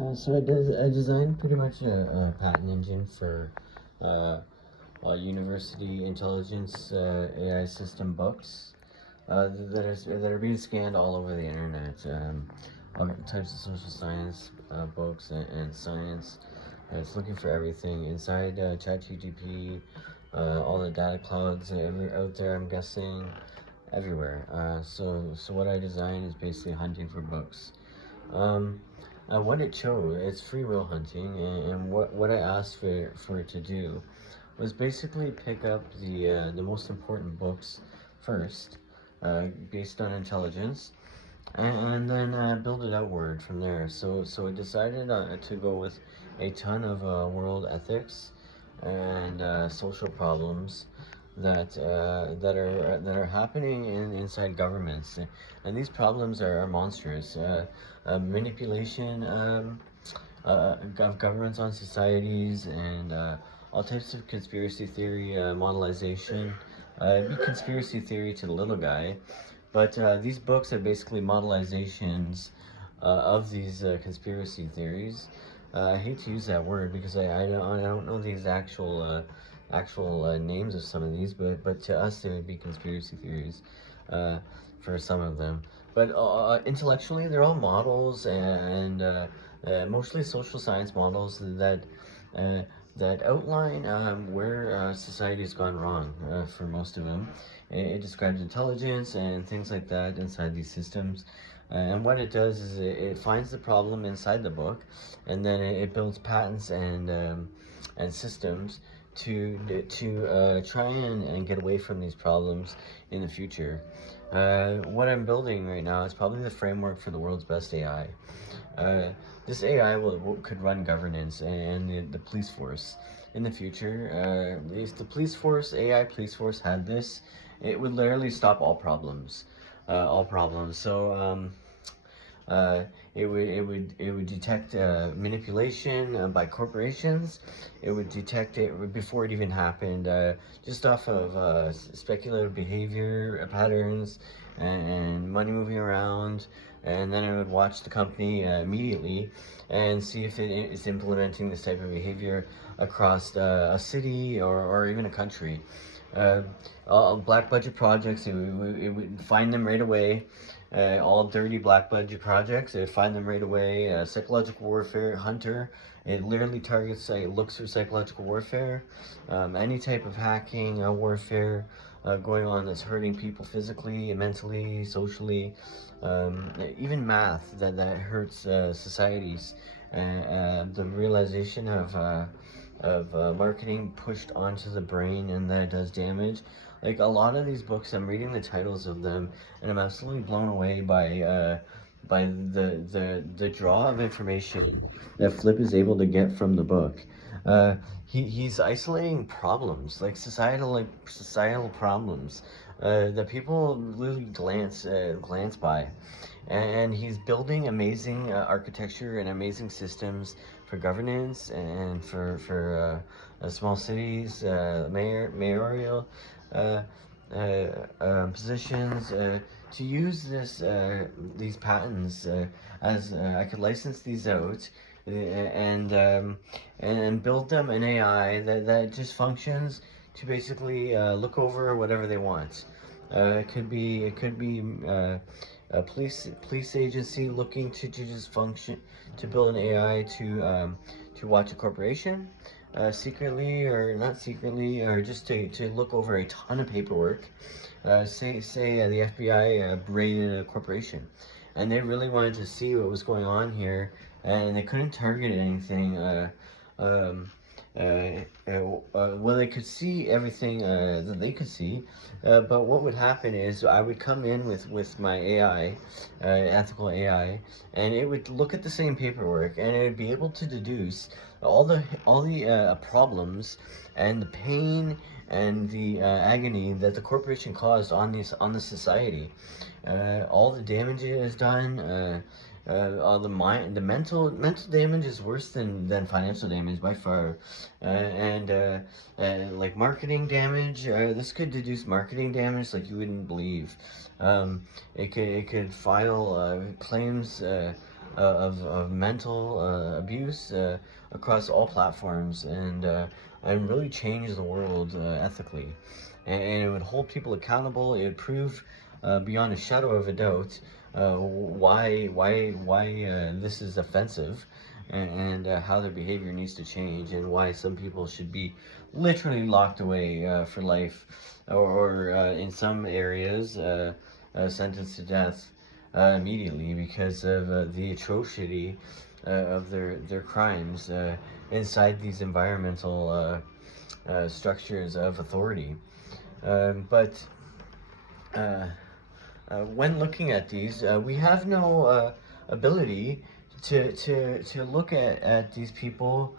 I designed pretty much a patent engine for uh, university intelligence AI system books that are being scanned all over the internet. All types of social science books and science. It's looking for everything inside ChatGPT, all the data clouds out there. I'm guessing everywhere. So what I designed is basically hunting for books. Um, what it chose, it's free will hunting, and what I asked for it to do was basically pick up the most important books first, based on intelligence, and then build it outward from there. So I decided to go with a ton of world ethics and social problems that are happening inside governments, and these problems are monstrous. Manipulation of governments on societies, and all types of conspiracy theory modelization. It'd be conspiracy theory to the little guy, but these books are basically modelizations of these conspiracy theories. I hate to use that word because I don't know these actual names of some of these, but to us they would be conspiracy theories uh, for some of them. But intellectually, they're all models, and mostly social science models uh, that outline where society's gone wrong for most of them. It describes intelligence and things like that inside these systems. And what it does is it finds the problem inside the book, and then it builds patents and systems to try and get away from these problems in the future. What I'm building right now is probably the framework for the world's best AI. Uh, this AI could run governance and the police force in the future. If the police force, AI police force, had this, it would literally stop all problems, all problems. Uh, it would detect manipulation by corporations. It would detect it before it even happened, just off of speculative behavior patterns and money moving around, and then it would watch the company immediately and see if it is implementing this type of behavior across a city or even a country. Uh, all black budget projects, it would find them right away. All dirty black budget projects, it would find them right away. Psychological warfare, Hunter, it literally targets, looks for psychological warfare. Any type of hacking, warfare going on that's hurting people physically, mentally, socially, even math that hurts societies. The realization of marketing pushed onto the brain and that it does damage. Like a lot of these books, I'm reading the titles of them, and I'm absolutely blown away by the draw of information that Flip is able to get from the book. He's isolating problems like societal problems that people really glance by, and he's building amazing architecture and amazing systems for governance and for small cities, mayoral uh, positions, to use these patents, as I could license these out, and build them an AI that just functions to basically look over whatever they want. It could be a police agency looking to just function, to build an AI to watch a corporation secretly or not secretly, or just to look over a ton of paperwork. Say the FBI raided a corporation, and they really wanted to see what was going on here, and they couldn't target anything. Um, well, they could see everything that they could see, but what would happen is I would come in with my AI, ethical AI, and it would look at the same paperwork, and it would be able to deduce all the problems and the pain and the agony that the corporation caused on the society, all the damage it has done. All the mental damage is worse than financial damage by far, and like marketing damage. This could deduce marketing damage like you wouldn't believe. It could file claims of mental abuse across all platforms, and really change the world ethically. And it would hold people accountable. It would prove beyond a shadow of a doubt why this is offensive, and how their behavior needs to change, and why some people should be literally locked away for life, or in some areas sentenced to death immediately because of the atrocity of their crimes inside these environmental structures of authority. But when looking at these, we have no ability to look at these people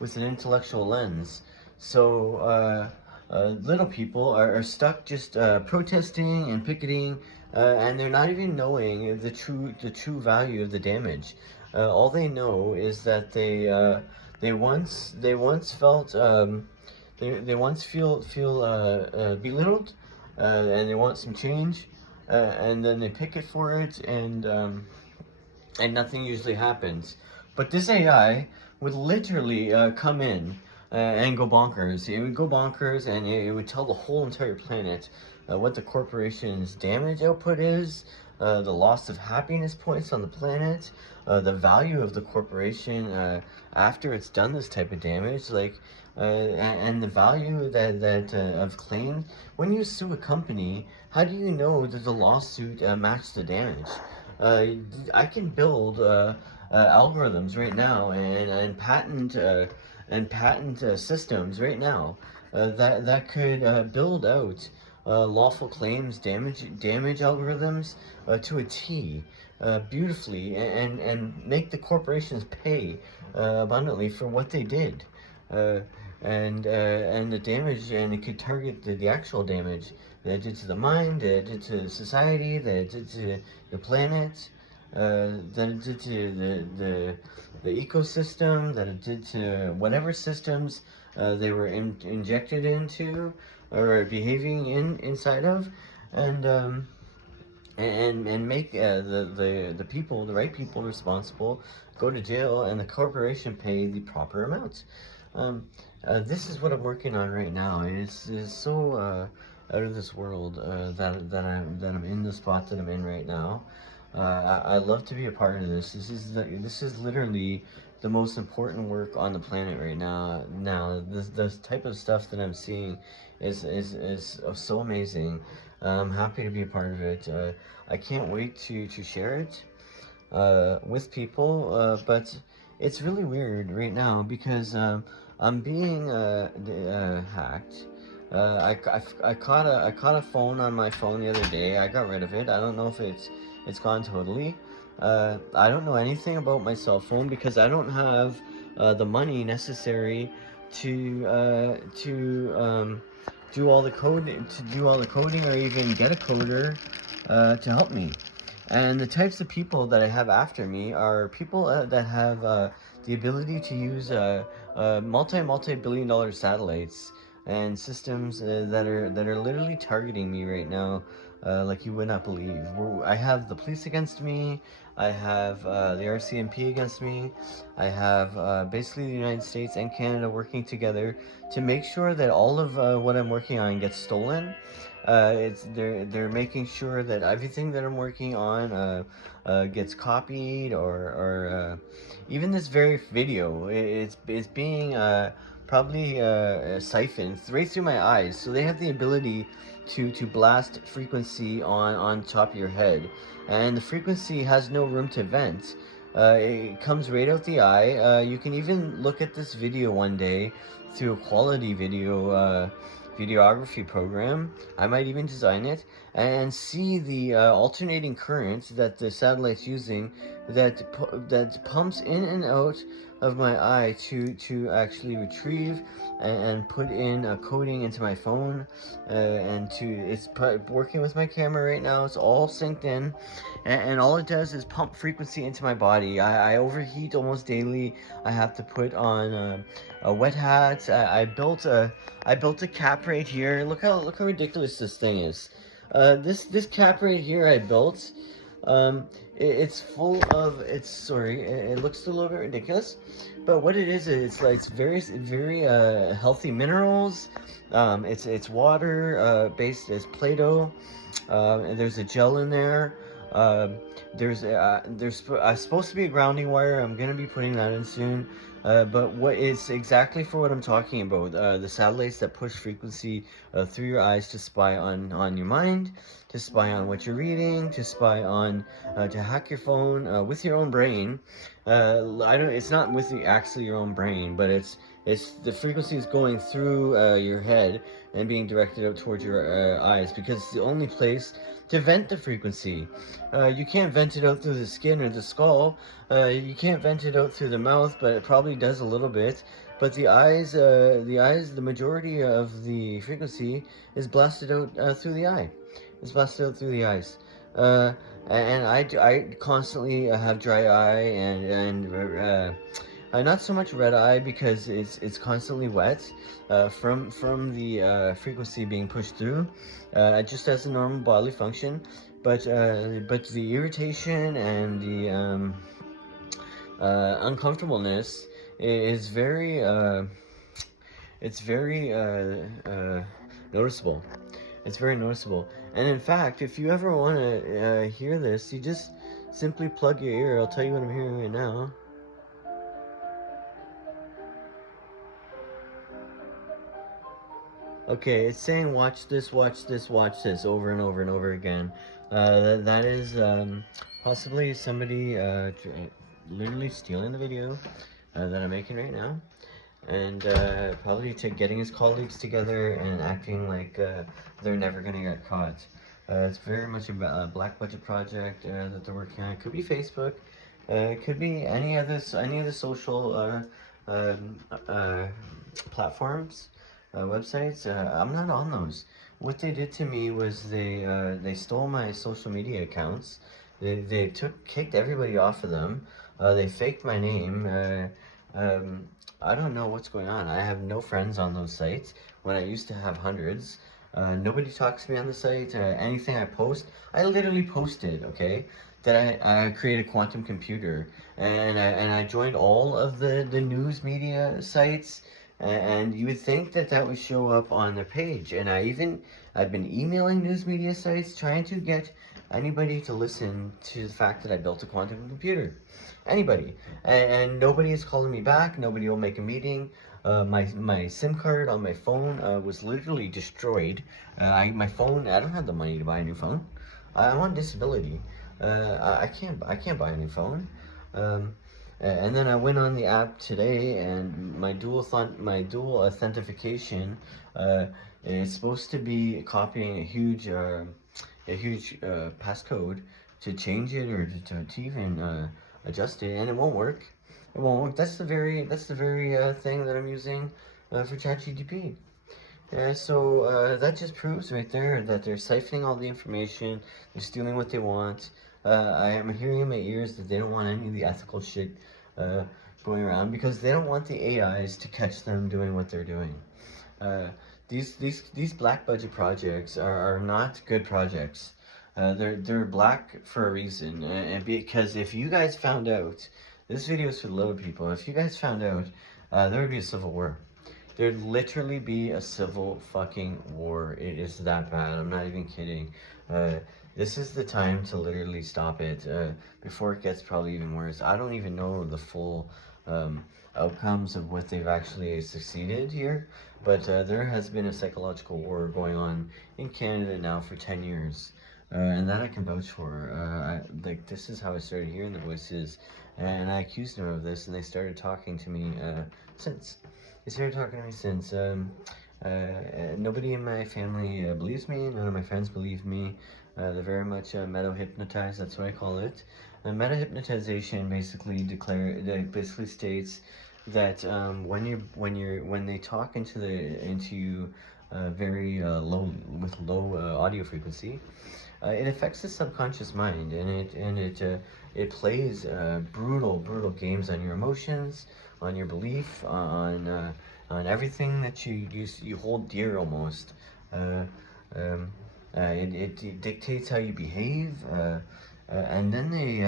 with an intellectual lens. So little people are stuck just protesting and picketing, and they're not even knowing the true value of the damage. All they know is that they once felt they once feel belittled, and they want some change, and then they picket for it, and nothing usually happens. But this AI would literally come in and go bonkers. It would go bonkers, and it would tell the whole entire planet what the corporation's damage output is, the loss of happiness points on the planet, the value of the corporation after it's done this type of damage, and the value that of claims. When you sue a company, how do you know that the lawsuit matched the damage? I can build algorithms right now, and patent systems right now that could build out lawful claims damage algorithms to a T, beautifully, and make the corporations pay abundantly for what they did. Uh, and the damage, and it could target the actual damage that it did to the mind, that it did to society, that it did to the planet, that it did to the ecosystem, that it did to whatever systems they were injected into or behaving inside of, and make the people, the right people, responsible, go to jail, and the corporation pay the proper amounts. This is what I'm working on right now. It's so out of this world that I'm in the spot that I'm in right now. I love to be a part of this. This is literally the most important work on the planet right now. This type of stuff that I'm seeing is so amazing. I'm happy to be a part of it. I can't wait to share it with people. But it's really weird right now because I'm being hacked. I caught a phone on my phone the other day. I got rid of it. I don't know if it's gone totally. I don't know anything about my cell phone because I don't have the money necessary to do all the coding, or even get a coder to help me. And the types of people that I have after me are people that have the ability to use multi-billion dollar satellites and systems that are literally targeting me right now, like you would not believe. I have the police against me. I have the RCMP against me. I have basically the United States and Canada working together to make sure that all of what I'm working on gets stolen. They're making sure that everything that I'm working on gets copied, or even this very video, it's being probably siphoned right through my eyes. So they have the ability to blast frequency on top of your head, and the frequency has no room to vent. It comes right out the eye. You can even look at this video one day through a quality videography program. I might even design it, and see the alternating current that the satellite's using, that pumps in and out of my eye to actually retrieve and put in a coding into my phone, and it's working with my camera right now. It's all synced in, and all it does is pump frequency into my body. I overheat almost daily. I have to put on a wet hat. I built a cap right here. Look how ridiculous this thing is. This cap right here I built. It's full of, it looks a little bit ridiculous, but what it is, it's like, it's very healthy minerals. It's water based, as Play-Doh, and there's a gel in there. There's supposed to be a grounding wire. I'm gonna be putting that in soon. But what is exactly for what I'm talking about? The satellites that push frequency through your eyes to spy on your mind, to spy on what you're reading, to spy on, to hack your phone with your own brain. It's not with actually your own brain, but it's the frequency is going through your head and being directed out towards your eyes, because it's the only place to vent the frequency. You can't vent it out through the skin or the skull. You can't vent it out through the mouth, but it probably does a little bit. But the majority of the frequency is blasted out through the eye. It's blasted out through the eyes. And I constantly have dry eye and not so much red eye, because it's constantly wet from the frequency being pushed through. Just as a normal bodily function, but the irritation and the uncomfortableness is very noticeable. It's very noticeable. And in fact, if you ever want to hear this, you just simply plug your ear. I'll tell you what I'm hearing right now. Okay, it's saying watch this, watch this, watch this over and over and over again. That is possibly somebody literally stealing the video that I'm making right now, and probably getting his colleagues together and acting like they're never gonna get caught. It's very much a black budget project that they're working on. It could be Facebook, it could be any of the social platforms. Websites. I'm not on those. What they did to me was they stole my social media accounts. They kicked everybody off of them. They faked my name. I don't know what's going on. I have no friends on those sites when I used to have hundreds. Nobody talks to me on the site. Anything I post, I literally posted, okay, that I created a quantum computer, and I joined all of the news media sites. And you would think that would show up on their page. And I've been emailing news media sites trying to get anybody to listen to the fact that I built a quantum computer. Anybody. And nobody is calling me back. Nobody will make a meeting. My SIM card on my phone was literally destroyed. My phone, I don't have the money to buy a new phone. I'm on disability. I can't buy a new phone. And then I went on the app today, and my dual authentication is supposed to be copying a huge passcode to change it, or to even adjust it, and it won't work. It won't work. That's the very thing that I'm using for ChatGPT. So that just proves right there that they're siphoning all the information. They're stealing what they want. I am hearing in my ears that they don't want any of the ethical shit going around, because they don't want the AIs to catch them doing what they're doing. These black budget projects are not good projects. They're black for a reason, and because if you guys found out, this video is for the little people. If you guys found out, there would be a civil war. There'd literally be a civil fucking war. It is that bad. I'm not even kidding. This is the time to literally stop it before it gets probably even worse. I don't even know the full outcomes of what they've actually succeeded here, but there has been a psychological war going on in Canada now for 10 years. And that I can vouch for. This is how I started hearing the voices, and I accused them of this, and they started talking to me since. They started talking to me since. Nobody in my family believes me. None of my friends believe me. They're very much meta-hypnotized. That's what I call it. Meta-hypnotization basically states that when they talk into you very low audio frequency, it affects the subconscious mind, and it plays brutal games on your emotions, on your belief, on everything that you hold dear almost. It dictates how you behave. And then they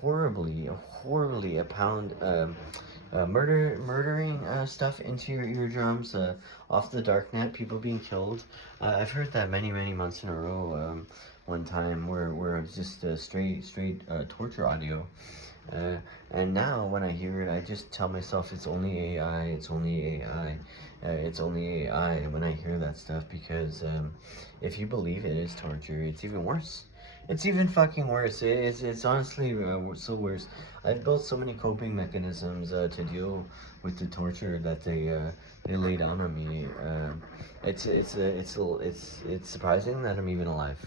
horribly pound murdering stuff into your eardrums off the darknet, people being killed. I've heard that many months in a row. One time where it's just straight torture audio. And now when I hear it, I just tell myself it's only AI, it's only AI, it's only AI when I hear that stuff, because if you believe it is torture, it's even worse. It's even fucking worse. It's honestly so worse. I've built so many coping mechanisms to deal with the torture that they lay down on me. It's surprising that I'm even alive.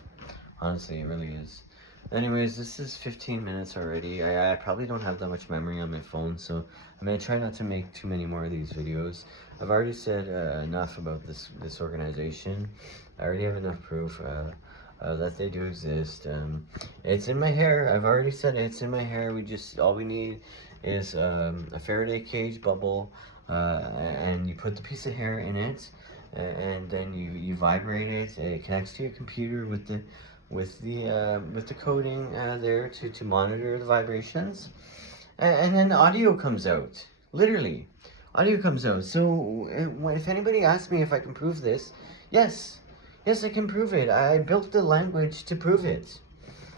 Honestly, it really is. Anyways, this is 15 minutes already. I probably don't have that much memory on my phone, so I'm gonna try not to make too many more of these videos. I've already said enough about this organization. I already have enough proof that they do exist. It's in my hair. I've already said it's in my hair. All we need is a Faraday cage bubble, and you put the piece of hair in it, and then you vibrate it. It connects to your computer with the coding there to monitor the vibrations, and then audio comes out. Literally, audio comes out. So if anybody asks me if I can prove this, yes, I can prove it. I built the language to prove it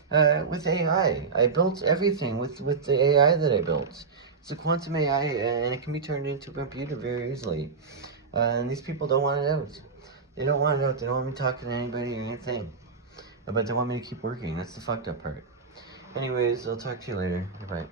with AI. I built everything with the AI that I built. It's a quantum AI, and it can be turned into a computer very easily. And these people don't want it out. They don't want it out. They don't want me talking to anybody or anything. But they want me to keep working. That's the fucked up part. Anyways, I'll talk to you later. Bye.